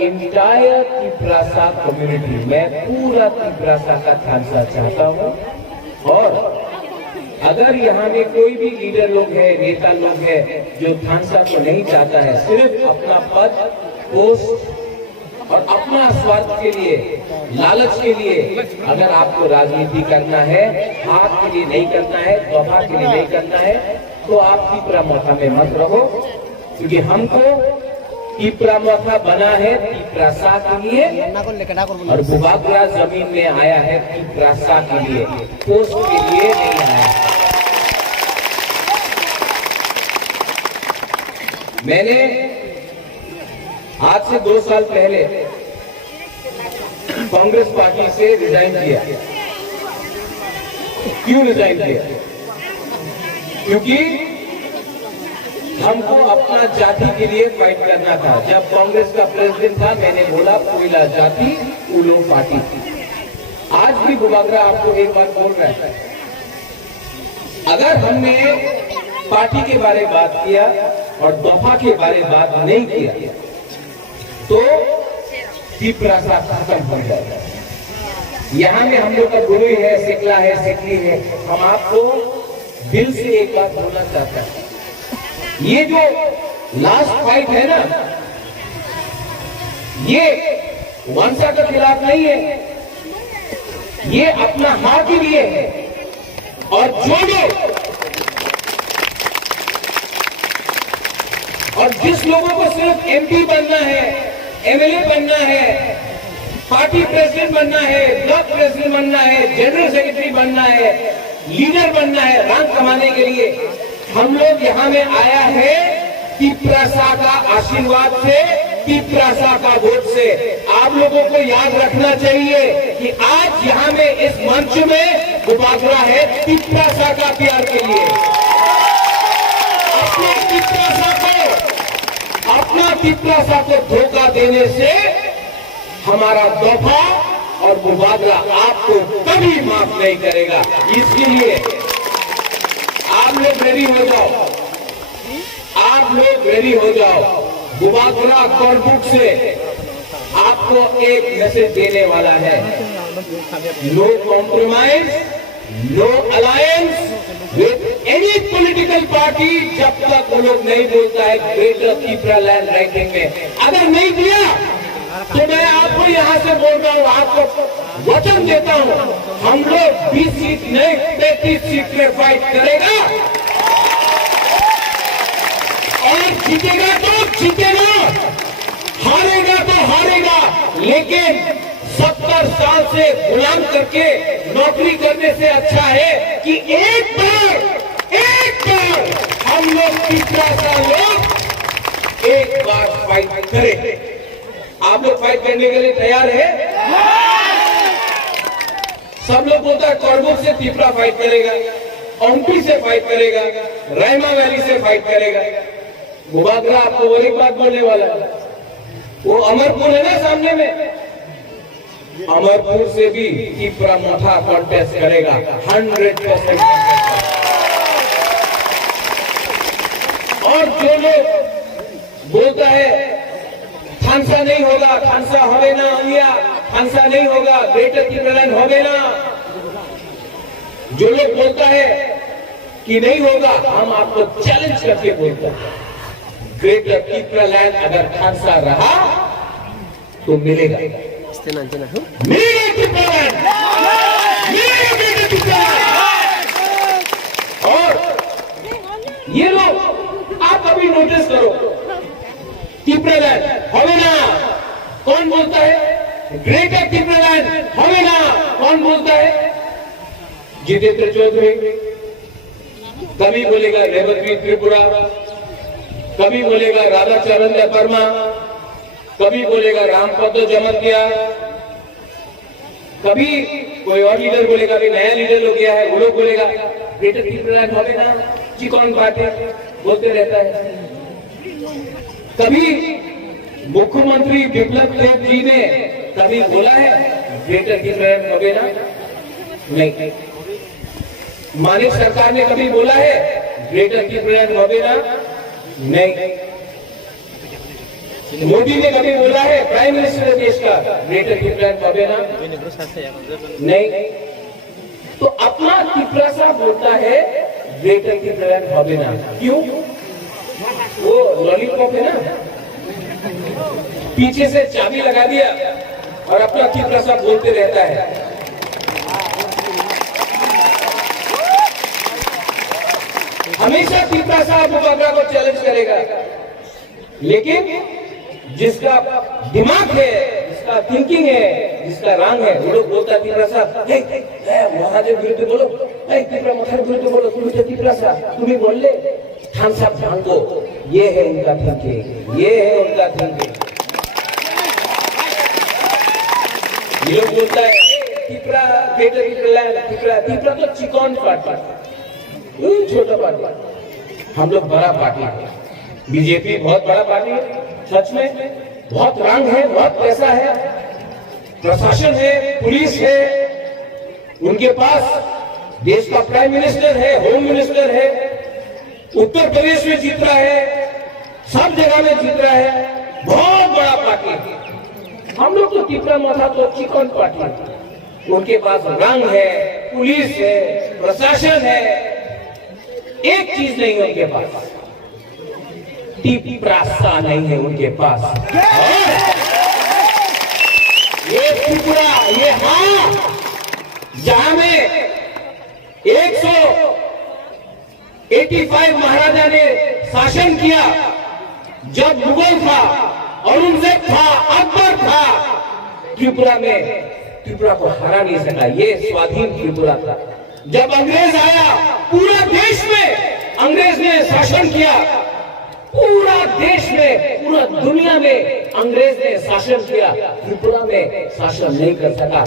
Entire Tiprasa community, मैं पूरा तिपरासा का थानसा चाहता हूँ। और अगर यहाँ में कोई भी लीडर लोग है, नेता लोग है जो थानसा को नहीं चाहता है, सिर्फ अपना पद, पोस्ट और अपना स्वार्थ के लिए, लालच के लिए अगर आपको राजनीति करना है, हाथ के लिए नहीं करना है, दफा के लिए नहीं करना है, तो आप तिपरा मोथा में मत रहो। क्योंकि हमको तिपरा मोथा बना है तिपरासा के लिए और बुबागरा जमीन में आया है तिपरासा के लिए, पोस्ट के लिए नहीं आया। मैंने आज से 2 साल पहले कांग्रेस पार्टी से रिजाइन किया। क्यों रिजाइन किया? क्योंकि हमको अपना जाति के लिए फाइट करना था। जब कांग्रेस का प्रेसिडेंट था, मैंने बोला कोयला जाति उलो पार्टी। आज भी बुबागरा आपको एक बात बोल रहा है, अगर हमने पार्टी के बारे में बात किया और दफा के बारे में बात नहीं किया तो तिपरासा खत्म हो जाएगा। यहाँ में हम लोग का गुरु है, सिकला है, सिकली है। हम आपको दिल से एक बात बोलना चाहता है, ये जो लास्ट फाइट है ना, ये वंशा के खिलाफ नहीं है, ये अपना हार के लिए है। और जो लोग और जिस लोगों को सिर्फ एमपी बनना है, एमएलए बनना है, पार्टी प्रेसिडेंट बनना है, ब्लॉक प्रेसिडेंट बनना है, जनरल सेक्रेटरी बनना है, लीडर बनना है, रैंक कमाने के लिए हम लोग यहाँ में आया है तिपरासा का आशीर्वाद से, तिपरासा का वोट से। आप लोगों को याद रखना चाहिए कि आज यहाँ में इस मंच में बुबागरा है तिपरासा का प्यार के लिए। अपने तिपरासा को धोखा देने से हमारा दफा और बुबागरा आपको कभी माफ नहीं करेगा। इसलिए आप लोग रेडी हो जाओ, आप लोग रेडी हो जाओ। बुबागरा कोरबुक से आपको एक मैसेज देने वाला है, no compromise, no alliance with any political party, जब तक वो लोग नहीं बोलता है ग्रेटर तिपरा लैंड राइटिंग में। अगर नहीं दिया तो मैं आपको यहाँ से बोल रहा हूँ, आपको वचन देता हूँ, हम लोग 20 सीट नहीं 33 सीट में फाइट करेगा और जीतेगा तो जीतेगा, हारेगा तो हारेगा। लेकिन 70 साल से गुलाम करके नौकरी करने से अच्छा है कि एक बार हम लोग तिपरासा लोग एक बार फाइट करें। आप लोग फाइट करने के लिए तैयार है? सब लोग बोलता है कोरबुक से तिपरा फाइट करेगा, ओमपी से फाइट करेगा, रायमा वैली से फाइट करेगा। बुबागरा आपको और एक बात बोलने वाला है, वो अमरपुर है ना सामने में, अमरपुर से भी तिपरा मोथा कॉन्टेस्ट करेगा 100%। और जो लोग बोलता है थानसा नहीं होगा, थानसा होवे ना अलिया, थानसा नहीं होगा, ग्रेटर तिपरा लैंड होवे ना, जो लोग बोलता है कि नहीं होगा, हम आपको चैलेंज करके बोलते हैं, ग्रेटर तिपरा लैंड अगर थानसा रहा तो मिलेगा, मिलेगा तिपरा लैंड, मिलेगा ग्रेटर तिपरा लैंड। और ये लोग आप अभी नोटिस करो, त्रिपुरालैंड হবে না कौन बोलता है? ग्रेटर त्रिपुरालैंड হবে না कौन बोलता है? जितेंद्र चौधरी। कभी बोलेगा रेवती त्रिपुरा, कभी बोलेगा राधाचरण वर्मा, कभी बोलेगा रामपद जमतिया, कभी कोई और लीडर बोलेगा, अभी नया लीडर हो गया है, वो लोग बोलेगा ग्रेटर त्रिपुरालैंड होवे ना, चिकन बातें बोलते रहता है। कभी मुख्यमंत्री बिप्लब देव जी ने कभी बोला है ग्रेटर त्रिपुरालैंड होवे ना? नहीं। मानिक सरकार ने कभी बोला है ग्रेटर त्रिपुरालैंड होवे ना? नहीं। मोदी ने कभी बोला है, प्राइम मिनिस्टर देश का, ग्रेटर त्रिपुरालैंड होवे ना? नहीं। तो अपना त्रिपुरा सा बोलता है ग्रेटर त्रिपुरालैंड होवे ना। क्यों? वो लॉलीपॉप है ना, पीछे से चाबी लगा दिया और अपना त्रिपुरा सा बोलते रहता है। हमेशा त्रिपुरा सा मुबारक को चैलेंज करेगा, लेकिन जिसका दिमाग है, जिसका थिंकिंग है, जिसका रंग है, वो लोग बोलता है त्रिपुरा सा महादेव विरुद्ध बोलो, त्रिपुरा महादेव विरुद्ध बोलो, तुम त्रिपुरा सा तुम्हें बोल ले खान साहब ध्यान दो। ये है उनका थिंकिंग, ये है उनका थिंकिंग। ये लोग बोलता है त्रिपुरा ग्रेटर त्रिपुरालैंड, त्रिपुरा तो चिकन पार्टी, छोटा पार्टी, हम लोग बड़ा पार्टी है। बीजेपी बहुत बड़ा पार्टी है, सच में बहुत रंग है, बहुत पैसा है, प्रशासन है, पुलिस है, उनके पास देश का प्राइम मिनिस्टर है, होम मिनिस्टर है, उत्तर प्रदेश में जीत रहा है, सब जगह में जीत रहा है, बहुत बड़ा पार्टी है। हम लोग तो त्रिपुरा माथा तो चिकन पार्टी है, उनके पास रंग है, पुलिस है, प्रशासन है, एक चीज नहीं है उनके पास, त्रिपुरा नहीं है उनके पास। ये त्रिपुरा, ये हाँ, जहां में 185 महाराजा ने शासन किया, जब मुगल था, औरंगजेब था, अकबर था, त्रिपुरा में त्रिपुरा को हरा नहीं सका। ये स्वाधीन त्रिपुरा था। जब अंग्रेज आया, पूरा देश में अंग्रेज ने शासन किया, पूरा देश में, पूरा दुनिया में अंग्रेज ने शासन किया, त्रिपुरा में शासन नहीं कर सका।